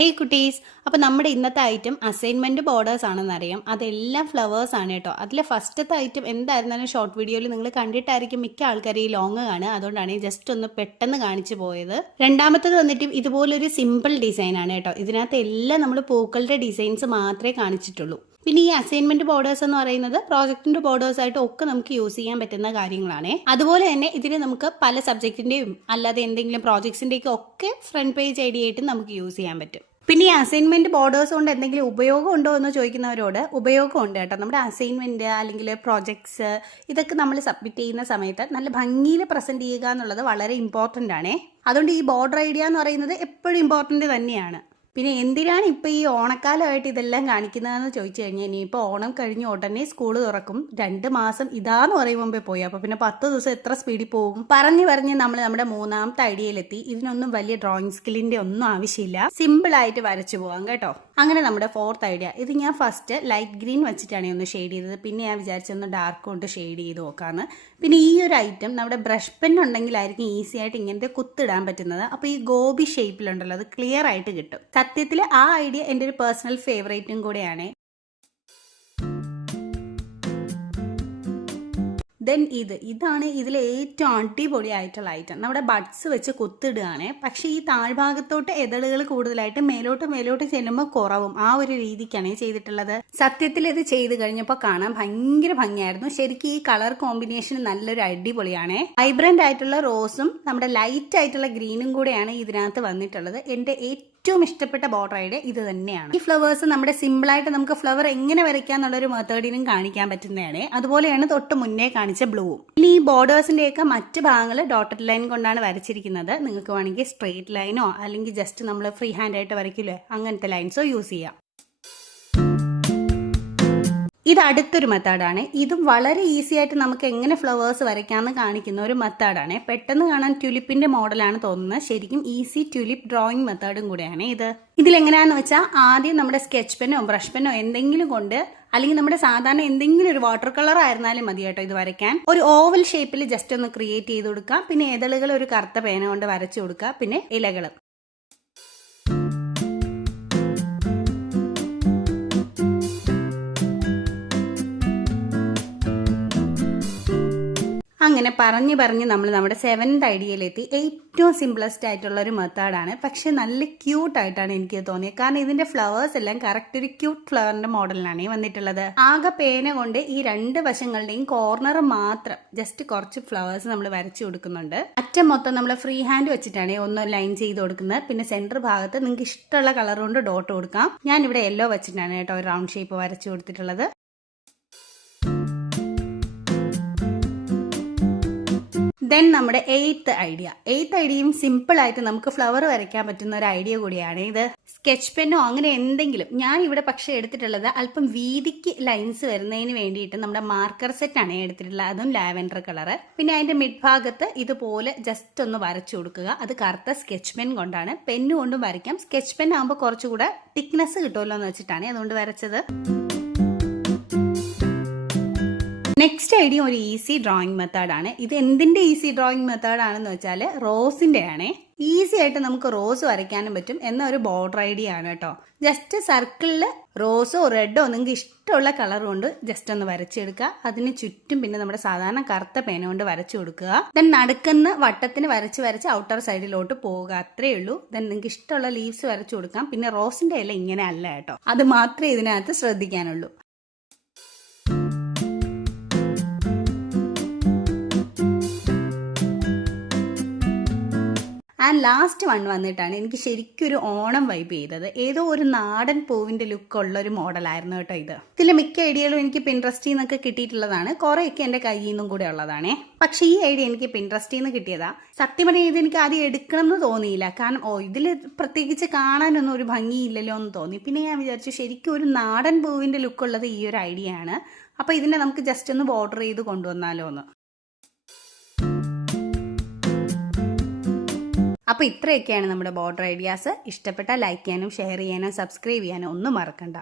ഹേ കുട്ടീസ്, അപ്പോൾ നമ്മുടെ ഇന്നത്തെ ഐറ്റം അസൈൻമെൻറ്റ് ബോർഡേഴ്സ് ആണെന്നറിയാം. അതെല്ലാം ഫ്ലവേഴ്സ് ആണ് കേട്ടോ. അതിലെ ഫസ്റ്റത്തെ ഐറ്റം എന്തായിരുന്നാലും ഷോർട്ട് വീഡിയോയിൽ നിങ്ങൾ കണ്ടിട്ടായിരിക്കും മിക്ക ആൾക്കാർ ഈ ലോങ് കാണുക. അതുകൊണ്ടാണ് ജസ്റ്റ് ഒന്ന് പെട്ടെന്ന് കാണിച്ചു പോയത്. രണ്ടാമത്തത് വന്നിട്ടും ഇതുപോലൊരു സിമ്പിൾ ഡിസൈൻ ആണ് കേട്ടോ. ഇതിനകത്ത് എല്ലാം നമ്മൾ പൂക്കളുടെ ഡിസൈൻസ് മാത്രമേ കാണിച്ചിട്ടുള്ളൂ. പിന്നെ ഈ അസൈൻമെന്റ് ബോർഡേഴ്സ് എന്ന് പറയുന്നത് പ്രോജക്റ്റിന്റെ ബോർഡേഴ്സ് ആയിട്ട് ഒക്കെ നമുക്ക് യൂസ് ചെയ്യാൻ പറ്റുന്ന കാര്യങ്ങളാണ്. അതുപോലെ തന്നെ ഇതിന് നമുക്ക് പല സബ്ജക്റ്റിന്റെയും അല്ലാതെ എന്തെങ്കിലും പ്രോജക്ട്സിന്റെയും ഒക്കെ ഫ്രണ്ട് പേജ് ഐഡിയ ആയിട്ട് നമുക്ക് യൂസ് ചെയ്യാൻ പറ്റും. പിന്നെ ഈ അസൈൻമെന്റ് ബോർഡേഴ്സ് കൊണ്ട് എന്തെങ്കിലും ഉപയോഗം ഉണ്ടോ എന്ന് ചോദിക്കുന്നവരോട് ഉപയോഗമുണ്ട് കേട്ടോ. നമ്മുടെ അസൈൻമെന്റ് അല്ലെങ്കിൽ പ്രോജക്ട്സ് ഇതൊക്കെ നമ്മൾ സബ്മിറ്റ് ചെയ്യുന്ന സമയത്ത് നല്ല ഭംഗിയിൽ പ്രസന്റ് ചെയ്യുക എന്നുള്ളത് വളരെ ഇമ്പോർട്ടൻ്റ് ആണ്. അതുകൊണ്ട് ഈ ബോർഡർ ഐഡിയ എന്ന് പറയുന്നത് എപ്പോഴും ഇമ്പോർട്ടൻ്റ് തന്നെയാണ്. പിന്നെ എന്തിനാണ് ഇപ്പോൾ ഈ ഓണക്കാലമായിട്ട് ഇതെല്ലാം കാണിക്കുന്നതെന്ന് ചോദിച്ചു കഴിഞ്ഞാൽ ഇനിയിപ്പോൾ ഓണം കഴിഞ്ഞ് ഉടനെ സ്കൂൾ തുറക്കും. 2 മാസം ഇതാന്ന് പറയും മുമ്പേ പോയി. അപ്പോൾ പിന്നെ 10 ദിവസം എത്ര സ്പീഡിൽ പോകും. പറഞ്ഞ് നമ്മൾ നമ്മുടെ മൂന്നാമത്തെ ഐഡിയയിലെത്തി. ഇതിനൊന്നും വലിയ ഡ്രോയിങ് സ്കില്ലിൻ്റെ ഒന്നും ആവശ്യമില്ല. സിമ്പിളായിട്ട് വരച്ചു പോകാം കേട്ടോ. അങ്ങനെ നമ്മുടെ 4th ഐഡിയ. ഇത് ഞാൻ ഫസ്റ്റ് ലൈറ്റ് ഗ്രീൻ വെച്ചിട്ടാണ് ഒന്ന് ഷെയ്ഡ് ചെയ്തത്. പിന്നെ ഞാൻ വിചാരിച്ചൊന്ന് ഡാർക്ക് കൊണ്ട് ഷെയ്ഡ് ചെയ്ത് നോക്കാമെന്ന്. പിന്നെ ഈ ഒരു ഐറ്റം നമ്മുടെ ബ്രഷ് പെൻ ഉണ്ടെങ്കിലായിരിക്കും ഈസി ആയിട്ട് ഇങ്ങനത്തെ കുത്തിടാൻ പറ്റുന്നത്. അപ്പോൾ ഈ ഗോബി ഷേപ്പിലുണ്ടല്ലോ, അത് ക്ലിയർ ആയിട്ട് കിട്ടും. സത്യത്തിൽ ആ ഐഡിയ എൻ്റെ ഒരു പേഴ്സണൽ ഫേവറേറ്റും കൂടെയാണ്. ദെൻ ഇതാണ് ഇതിലെ ഏറ്റവും അടിപൊളിയായിട്ടുള്ള ഐറ്റം. നമ്മുടെ ബഡ്സ് വെച്ച് കുത്തിടുകയാണ്. പക്ഷേ ഈ താഴ്ഭാഗത്തോട്ട് എതളുകൾ കൂടുതലായിട്ട് മേലോട്ട് ചെല്ലുമ്പോൾ കുറവും. ആ ഒരു രീതിക്കാണ് ചെയ്തിട്ടുള്ളത്. സത്യത്തിൽ ഇത് ചെയ്ത് കഴിഞ്ഞപ്പോൾ കാണാൻ ഭയങ്കര ഭംഗിയായിരുന്നു. ശരിക്കും ഈ കളർ കോമ്പിനേഷൻ നല്ലൊരു അടിപൊളിയാണ്. വൈബ്രന്റ് ആയിട്ടുള്ള റോസും നമ്മുടെ ലൈറ്റ് ആയിട്ടുള്ള ഗ്രീനും കൂടെയാണ് ഇതിനകത്ത് വന്നിട്ടുള്ളത്. എൻ്റെ ഏറ്റവും ഇഷ്ടപ്പെട്ട ബോർഡർ ഐഡിയ ഇത് തന്നെയാണ്. ഈ ഫ്ലവേഴ്സ് നമ്മുടെ സിമ്പിളായിട്ട് നമുക്ക് ഫ്ലവർ എങ്ങനെ വരയ്ക്കാന്നുള്ളൊരു മെത്തേഡിനും കാണിക്കാൻ പറ്റുന്നതാണ്. അതുപോലെയാണ് തൊട്ട് മുന്നേ കാണിച്ച ബ്ലൂവും. ഇനി ഈ ബോർഡേഴ്സിന്റെയൊക്കെ മറ്റ് ഭാഗങ്ങൾ ഡോട്ടഡ് ലൈൻ കൊണ്ടാണ് വരച്ചിരിക്കുന്നത്. നിങ്ങൾക്ക് വേണമെങ്കിൽ സ്ട്രെയിറ്റ് ലൈനോ അല്ലെങ്കിൽ ജസ്റ്റ് നമ്മൾ ഫ്രീ ഹാൻഡ് ആയിട്ട് വരയ്ക്കില്ലേ അങ്ങനത്തെ ലൈൻസോ യൂസ് ചെയ്യാം. ഇത് അടുത്തൊരു മെത്തേഡാണ്. ഇതും വളരെ ഈസി ആയിട്ട് നമുക്ക് എങ്ങനെ ഫ്ലവേഴ്സ് വരയ്ക്കാമെന്ന് കാണിക്കുന്ന ഒരു മെത്തേഡാണ്. പെട്ടെന്ന് കാണാൻ ട്യൂലിപ്പിന്റെ മോഡലാണ് തോന്നുന്നത്. ശരിക്കും ഈസി ട്യൂലിപ്പ് ഡ്രോയിങ് മെത്തേഡും കൂടെയാണ് ഇത്. ഇതിലെങ്ങനെയാണെന്ന് വെച്ചാൽ ആദ്യം നമ്മുടെ സ്കെച്ച് പെന്നോ ബ്രഷ് പെന്നോ എന്തെങ്കിലും കൊണ്ട് അല്ലെങ്കിൽ നമ്മുടെ സാധാരണ എന്തെങ്കിലും ഒരു വാട്ടർ കളർ ആയിരുന്നാലും മതി കേട്ടോ ഇത് വരയ്ക്കാൻ. ഒരു ഓവൽ ഷേപ്പിൽ ജസ്റ്റ് ഒന്ന് ക്രിയേറ്റ് ചെയ്ത് കൊടുക്കുക. പിന്നെ ഇതളുകൾ ഒരു കറുത്ത പേന കൊണ്ട് വരച്ചു കൊടുക്കുക. പിന്നെ ഇലകൾ. അങ്ങനെ പറഞ്ഞ് നമ്മൾ നമ്മുടെ 7th ഐഡിയയിലെത്തി. ഏറ്റവും സിംപ്ലസ്റ്റ് ആയിട്ടുള്ള ഒരു മെത്തേഡാണ്. പക്ഷെ നല്ല ക്യൂട്ടായിട്ടാണ് എനിക്ക് തോന്നിയത്. കാരണം ഇതിന്റെ ഫ്ലവേഴ്സ് എല്ലാം കറക്റ്റ് ഒരു ക്യൂട്ട് ഫ്ലവറിന്റെ മോഡലിലാണ് വന്നിട്ടുള്ളത്. ആകെ പേന കൊണ്ട് ഈ 2 വശങ്ങളുടെയും കോർണർ മാത്രം ജസ്റ്റ് കുറച്ച് ഫ്ലവേഴ്സ് നമ്മൾ വരച്ചു കൊടുക്കുന്നുണ്ട്. അറ്റം മൊത്തം നമ്മൾ ഫ്രീ ഹാൻഡ് വെച്ചിട്ടാണ് ഒന്ന് ലൈൻ ചെയ്ത് കൊടുക്കുന്നത്. പിന്നെ സെന്റർ ഭാഗത്ത് നിങ്ങൾക്ക് ഇഷ്ടമുള്ള കളർ കൊണ്ട് ഡോട്ട് കൊടുക്കാം. ഞാൻ ഇവിടെ യെല്ലോ വെച്ചിട്ടാണ് കേട്ടോ ഒരു റൗണ്ട് ഷേപ്പ് വരച്ചു കൊടുത്തിട്ടുള്ളത്. ദെൻ നമ്മുടെ 8th ഐഡിയയും സിമ്പിൾ ആയിട്ട് നമുക്ക് ഫ്ലവർ വരയ്ക്കാൻ പറ്റുന്ന ഒരു ഐഡിയ കൂടിയാണ് ഇത്. സ്കെച്ച് പെന്നോ അങ്ങനെ എന്തെങ്കിലും. ഞാൻ ഇവിടെ പക്ഷെ എടുത്തിട്ടുള്ളത് അല്പം വീതിക്ക് ലൈൻസ് വരുന്നതിന് വേണ്ടിയിട്ട് നമ്മുടെ മാർക്കർ സെറ്റ് ആണ് എടുത്തിട്ടുള്ളത്. അതും ലാവൻഡർ കളർ. പിന്നെ അതിന്റെ മിഡ് ഭാഗത്ത് ഇതുപോലെ ജസ്റ്റ് ഒന്ന് വരച്ചു കൊടുക്കുക. അത് കറുത്ത സ്കെച്ച് പെൻ കൊണ്ടാണ്. പെന്നുകൊണ്ടും വരയ്ക്കാം. സ്കെച്ച് പെൻ ആകുമ്പോൾ കുറച്ചുകൂടെ തിക്നെസ് കിട്ടുമല്ലോ എന്ന് വെച്ചിട്ടാണ് അതുകൊണ്ട് വരച്ചത്. നെക്സ്റ്റ് ഐഡിയ ഒരു ഈസി ഡ്രോയിങ് മെത്തേഡാണ്. ഇത് എന്തിന്റെ ഈസി ഡ്രോയിങ് മെത്തേഡാണെന്ന് വെച്ചാൽ റോസിന്റെ ആണ്. ഈസി ആയിട്ട് നമുക്ക് റോസ് വരയ്ക്കാനും പറ്റും എന്ന ഒരു ബോർഡർ ഐഡിയ ആണ് കേട്ടോ. ജസ്റ്റ് സർക്കിളിൽ റോസോ റെഡോ നിങ്ങൾക്ക് ഇഷ്ടമുള്ള കളർ കൊണ്ട് ജസ്റ്റ് ഒന്ന് വരച്ചെടുക്കുക. അതിന് ചുറ്റും പിന്നെ നമ്മുടെ സാധാരണ കറുത്ത പേന കൊണ്ട് വരച്ചു കൊടുക്കുക. ദെൻ നടുക്കുന്ന വട്ടത്തിന് വരച്ച് ഔട്ടർ സൈഡിലോട്ട് പോവുക. അത്രേ ഉള്ളൂ. ദെൻ നിങ്ങൾക്ക് ഇഷ്ടമുള്ള ലീവ്സ് വരച്ചു കൊടുക്കാം. പിന്നെ റോസിന്റെ ഇല ഇങ്ങനെ അല്ല കേട്ടോ. അത് മാത്രമേ ഇതിനകത്ത് ശ്രദ്ധിക്കാനുള്ളൂ. ആൻഡ് ലാസ്റ്റ് വൺ വന്നിട്ടാണ് എനിക്ക് ശരിക്കും ഒരു ഓണം വൈബ് ചെയ്തത്. ഏതോ ഒരു നാടൻ പൂവിന്റെ ലുക്ക് ഉള്ള ഒരു മോഡലായിരുന്നു കേട്ടോ ഇത്. ഇതിലെ മിക്ക ഐഡിയകളും എനിക്ക് പിൻട്രസ്റ്റിൽ നിന്നൊക്കെ കിട്ടിയിട്ടുള്ളതാണ്. കുറേയൊക്കെ എൻ്റെ കയ്യിൽ നിന്നും കൂടെ ഉള്ളതാണേ. പക്ഷേ ഈ ഐഡിയ എനിക്ക് പിൻട്രസ്റ്റിൽ നിന്ന് കിട്ടിയതാ. സത്യം പറഞ്ഞാൽ ഇത് എനിക്ക് ആദ്യം എടുക്കണം എന്ന് തോന്നിയില്ല. കാരണം ഇതിൽ പ്രത്യേകിച്ച് കാണാനൊന്നും ഒരു ഭംഗിയില്ലല്ലോ എന്ന് തോന്നി. പിന്നെ ഞാൻ വിചാരിച്ചു ശരിക്കും ഒരു നാടൻ പൂവിന്റെ ലുക്ക് ഉള്ളത് ഈ ഒരു ഐഡിയ ആണ്. അപ്പോൾ ഇതിനെ നമുക്ക് ജസ്റ്റ് ഒന്ന് ബോർഡർ ചെയ്ത് കൊണ്ടുവന്നാലോ എന്ന്. അപ്പോൾ ഇത്രയൊക്കെയാണ് നമ്മുടെ ബോർഡർ ഐഡിയാസ്. ഇഷ്ടപ്പെട്ടാൽ ലൈക്ക് ചെയ്യാനും ഷെയർ ചെയ്യാനും സബ്സ്ക്രൈബ് ചെയ്യാനും ഒന്നും മറക്കണ്ട.